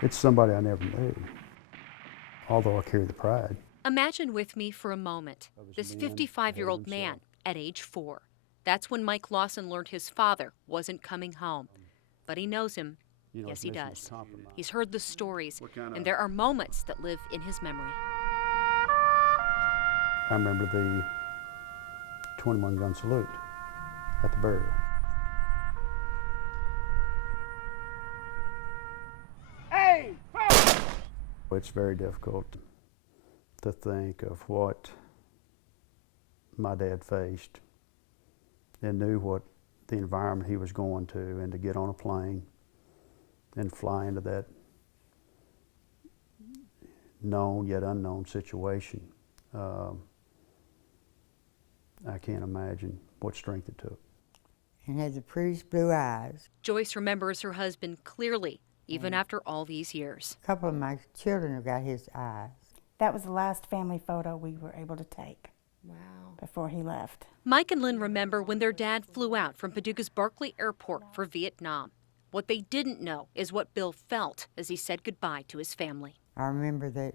It's somebody I never knew, although I carry the pride. Imagine with me for a moment this 55-year-old man at age 4. That's when Mike Lawson learned his father wasn't coming home. But he knows him. Yes, he does. He's heard the stories, and there are moments that live in his memory. I remember the 21-gun salute at the burial. Hey! It's very difficult to think of what my dad faced and knew what the environment he was going to, and to get on a plane and fly into that known yet unknown situation. I can't imagine what strength it took. And had the prettiest blue eyes. Joyce remembers her husband clearly, even after all these years. A couple of my children have got his eyes. That was the last family photo we were able to take. Wow. Before he left. Mike and Lynn remember when their dad flew out from Paducah's Barkley Airport for Vietnam. What they didn't know is what Bill felt as he said goodbye to his family. I remember that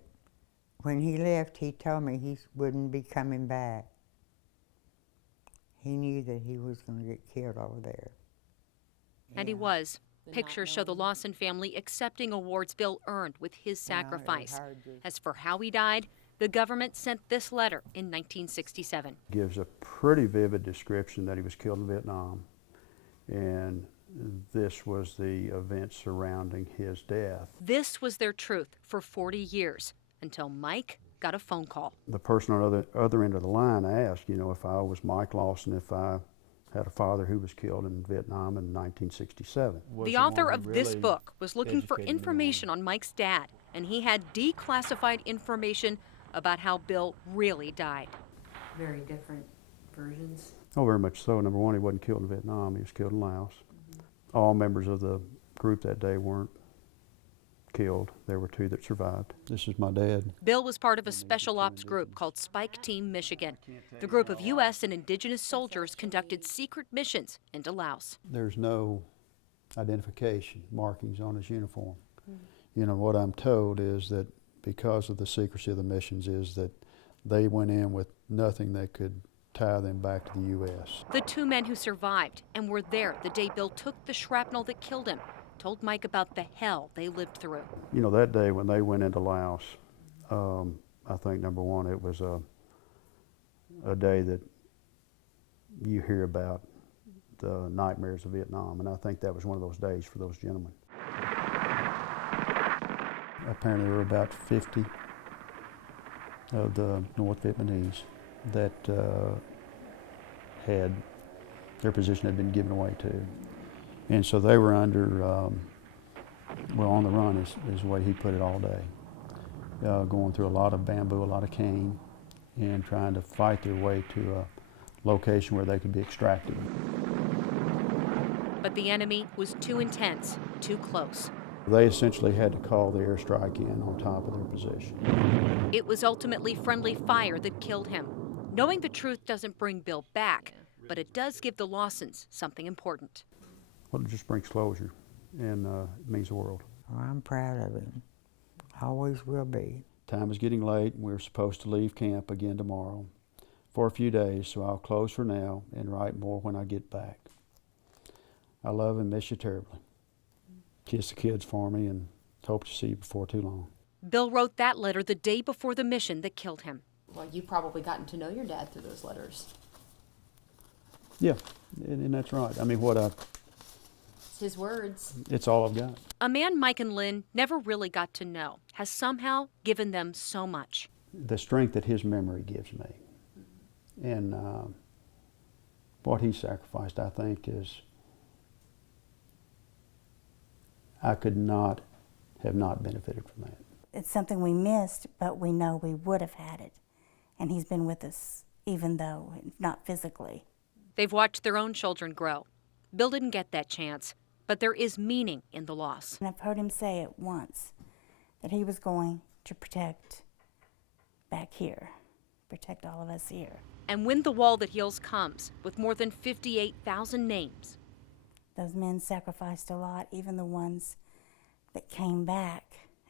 when he left, he told me he wouldn't be coming back. He knew that he was going to get killed over there. And he was. Pictures show the Lawson family accepting awards Bill earned with his sacrifice. As for how he died, the government sent this letter in 1967. Gives a pretty vivid description that he was killed in Vietnam, and this was the event surrounding his death. This was their truth for 40 years, until Mike got a phone call. The person on the other end of the line asked, if I was Mike Lawson, if I had a father who was killed in Vietnam in 1967. The author of this book was looking for information on Mike's dad, and he had declassified information about how Bill really died. Very different versions. Oh, very much so. Number one, he wasn't killed in Vietnam, he was killed in Laos. All members of the group that day weren't killed. There were 2 that survived. This is my dad. Bill was part of a special ops group called Spike Team Michigan. The group of U.S. and indigenous soldiers conducted secret missions into Laos. There's no identification markings on his uniform. What I'm told is that because of the secrecy of the missions is that they went in with nothing that could tie them back to the U.S. The 2 men who survived and were there the day Bill took the shrapnel that killed him told Mike about the hell they lived through. That day when they went into Laos, I think, number one, it was a day that you hear about the nightmares of Vietnam, and I think that was one of those days for those gentlemen. Apparently there were about 50 of the North Vietnamese that their position had been given away to. And so they were under, on the run is the way he put it all day. Going through a lot of bamboo, a lot of cane, and trying to fight their way to a location where they could be extracted. But the enemy was too intense, too close. They essentially had to call the airstrike in on top of their position. It was ultimately friendly fire that killed him. Knowing the truth doesn't bring Bill back, but it does give the Lawsons something important. Well, it just brings closure, and it means the world. Oh, I'm proud of him. Always will be. Time is getting late, and we're supposed to leave camp again tomorrow for a few days, so I'll close for now and write more when I get back. I love and miss you terribly. Kiss the kids for me, and hope to see you before too long. Bill wrote that letter the day before the mission that killed him. Well, you've probably gotten to know your dad through those letters. Yeah, and that's right. It's his words. It's all I've got. A man Mike and Lynn never really got to know has somehow given them so much. The strength that his memory gives me, and what he sacrificed, I think, is I could not have not benefited from that. It's something we missed, but we know we would have had it. And he's been with us, even though not physically. They've watched their own children grow. Bill didn't get that chance, but there is meaning in the loss. And I've heard him say it once, that he was going to protect back here, protect all of us here. And when the wall that heals comes, with more than 58,000 names. Those men sacrificed a lot, even the ones that came back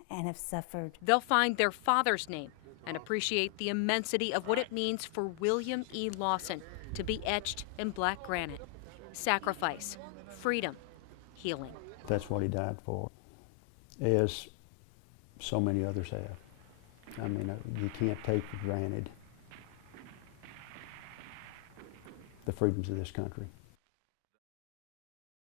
and have suffered. They'll find their father's name and appreciate the immensity of what it means for William E. Lawson to be etched in black granite. Sacrifice, freedom, healing. That's what he died for, as so many others have. I mean, you can't take for granted the freedoms of this country.